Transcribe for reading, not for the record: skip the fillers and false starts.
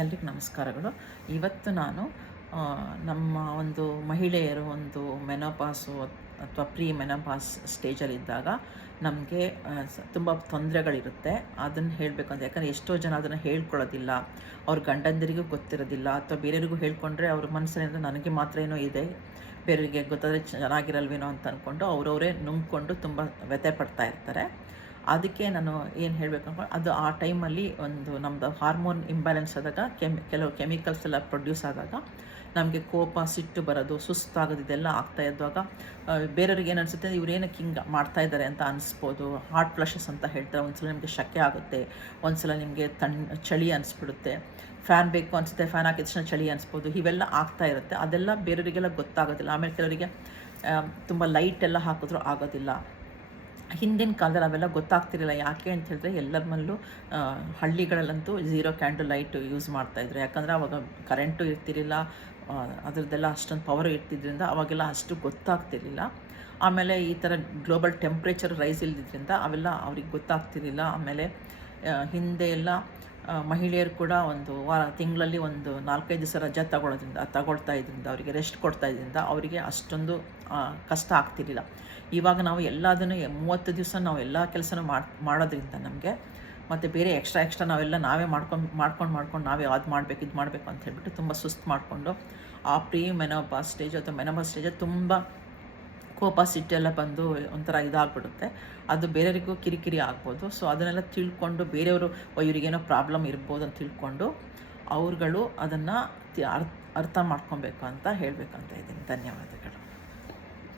ಎಲ್ರಿಗೂ ನಮಸ್ಕಾರಗಳು. ಇವತ್ತು ನಾನು ನಮ್ಮ ಒಂದು ಮಹಿಳೆಯರು ಒಂದು ಮೆನೋಪಾಸು ಅಥವಾ ಪ್ರೀ ಮೆನೋಪಾಸ್ ಸ್ಟೇಜಲ್ಲಿದ್ದಾಗ ನಮಗೆ ತುಂಬ ತೊಂದರೆಗಳಿರುತ್ತೆ. ಅದನ್ನು ಹೇಳಬೇಕು ಅಂತ, ಯಾಕಂದರೆ ಎಷ್ಟೋ ಜನ ಅದನ್ನು ಹೇಳ್ಕೊಳ್ಳೋದಿಲ್ಲ, ಅವ್ರ ಗಂಡಂದಿರಿಗೂ ಗೊತ್ತಿರೋದಿಲ್ಲ, ಅಥವಾ ಬೇರೆಯವ್ರಿಗೂ ಹೇಳ್ಕೊಂಡ್ರೆ ಅವ್ರ ಮನಸ್ಸಿನಿಂದ ನನಗೆ ಮಾತ್ರ ಏನೋ ಇದೆ, ಬೇರೆಯವರಿಗೆ ಗೊತ್ತಾದರೆ ಚೆನ್ನಾಗಿರಲ್ವೇನೋ ಅಂತ ಅಂದ್ಕೊಂಡು ಅವರವರೇ ನುಂಗ್ಕೊಂಡು ತುಂಬ ವ್ಯಥೆ ಪಡ್ತಾ ಇರ್ತಾರೆ. ಅದಕ್ಕೆ ನಾನು ಏನು ಹೇಳಬೇಕು ಅಂದ್ಕೊಂಡು, ಅದು ಆ ಟೈಮಲ್ಲಿ ಒಂದು ನಮ್ಮದು ಹಾರ್ಮೋನ್ ಇಂಬ್ಯಾಲೆನ್ಸ್ ಆದಾಗ ಕೆಲವು ಕೆಮಿಕಲ್ಸ್ ಎಲ್ಲ ಪ್ರೊಡ್ಯೂಸ್ ಆದಾಗ ನಮಗೆ ಕೋಪ, ಸಿಟ್ಟು ಬರೋದು, ಸುಸ್ತಾಗೋದು ಇದೆಲ್ಲ ಆಗ್ತಾ ಇದ್ದಾಗ ಬೇರೆಯವ್ರಿಗೆ ಏನು ಅನಿಸುತ್ತೆ, ಇವ್ರೇನಕ್ಕೆ ಹಿಂಗೆ ಮಾಡ್ತಾಯಿದ್ದಾರೆ ಅಂತ ಅನಿಸ್ಬೋದು. ಹಾರ್ಟ್ ಫ್ಲಶಸ್ ಅಂತ ಹೇಳ್ತಾರೆ. ಒಂದು ಸಲ ನಿಮಗೆ ಶಕೆ ಆಗುತ್ತೆ, ಒಂದು ಸಲ ನಿಮಗೆ ಚಳಿ ಅನಿಸ್ಬಿಡುತ್ತೆ, ಫ್ಯಾನ್ ಬೇಕು ಅನಿಸುತ್ತೆ, ಫ್ಯಾನ್ ಹಾಕಿದ ತಕ್ಷಣ ಚಳಿ ಅನಿಸ್ಬೋದು. ಇವೆಲ್ಲ ಆಗ್ತಾ ಇರುತ್ತೆ. ಅದೆಲ್ಲ ಬೇರೆಯವರಿಗೆಲ್ಲ ಗೊತ್ತಾಗೋದಿಲ್ಲ. ಆಮೇಲೆ ಕೆಲವರಿಗೆ ತುಂಬ ಲೈಟೆಲ್ಲ ಹಾಕಿದ್ರೂ ಆಗೋದಿಲ್ಲ. ಹಿಂದಿನ ಕಾಲದಲ್ಲಿ ಅವೆಲ್ಲ ಗೊತ್ತಾಗ್ತಿರಲಿಲ್ಲ. ಯಾಕೆ ಅಂತ ಹೇಳಿದ್ರೆ ಎಲ್ಲರ ಮನೆಯಲ್ಲೂ ಹಳ್ಳಿಗಳಲ್ಲಂತೂ 0 ಕ್ಯಾಂಡಲ್ ಲೈಟ್ ಯೂಸ್ ಮಾಡ್ತಾಯಿದ್ರು. ಯಾಕಂದರೆ ಅವಾಗ ಕರೆಂಟು ಇರ್ತಿರಲಿಲ್ಲ, ಅದರದ್ದೆಲ್ಲ ಅಷ್ಟೊಂದು ಪವರು ಇರ್ತಿದ್ರಿಂದ ಅವಾಗೆಲ್ಲ ಅಷ್ಟು ಗೊತ್ತಾಗ್ತಿರ್ಲಿಲ್ಲ. ಆಮೇಲೆ ಈ ಥರ ಗ್ಲೋಬಲ್ ಟೆಂಪ್ರೇಚರ್ ರೈಸ್ ಇಲ್ದಿದ್ದರಿಂದ ಅವೆಲ್ಲ ಅವ್ರಿಗೆ ಗೊತ್ತಾಗ್ತಿರಲಿಲ್ಲ. ಆಮೇಲೆ ಹಿಂದೆ ಎಲ್ಲ ಮಹಿಳೆಯರು ಕೂಡ ಒಂದು ತಿಂಗಳಲ್ಲಿ ಒಂದು 4-5 ದಿವಸ ರಜೆ ತಗೊಳ್ತಾ ಇದ್ರಿಂದ, ಅವರಿಗೆ ರೆಸ್ಟ್ ಕೊಡ್ತಾ ಇದ್ರಿಂದ ಅವರಿಗೆ ಅಷ್ಟೊಂದು ಕಷ್ಟ ಆಗ್ತಿರಲಿಲ್ಲ. ಇವಾಗ ನಾವು ಎಲ್ಲದನ್ನು 30 ದಿವಸ ನಾವು ಎಲ್ಲ ಕೆಲಸನೂ ಮಾಡೋದ್ರಿಂದ ನಮಗೆ ಮತ್ತು ಬೇರೆ ಎಕ್ಸ್ಟ್ರಾ ನಾವೇ ಮಾಡ್ಕೊಂಡು ನಾವೇ ಅದು ಮಾಡಬೇಕು ಇದು ಮಾಡಬೇಕು ಅಂತ ಹೇಳ್ಬಿಟ್ಟು ತುಂಬ ಸುಸ್ತು ಮಾಡಿಕೊಂಡು ಆ ಪ್ರೀ ಮೆನೋಪಾಸ್ ಸ್ಟೇಜ್ ಅಥವಾ ಮೆನೋಪಾಸ್ ಸ್ಟೇಜ್ ತುಂಬ ಕೋಪ, ಸಿಟ್ಟೆಲ್ಲ ಬಂದು ಒಂಥರ ಇದಾಗ್ಬಿಡುತ್ತೆ. ಅದು ಬೇರೆಯವರಿಗೂ ಕಿರಿಕಿರಿ ಆಗ್ಬೋದು. ಸೊ ಅದನ್ನೆಲ್ಲ ತಿಳ್ಕೊಂಡು ಬೇರೆಯವರು ಇವರಿಗೇನೋ ಪ್ರಾಬ್ಲಮ್ ಇರ್ಬೋದು ಅಂತ ತಿಳ್ಕೊಂಡು ಅವ್ರುಗಳು ಅದನ್ನು ಅರ್ಥ ಮಾಡ್ಕೊಬೇಕು ಅಂತ ಹೇಳಬೇಕಂತ ಇದ್ದೀನಿ. ಧನ್ಯವಾದಗಳು.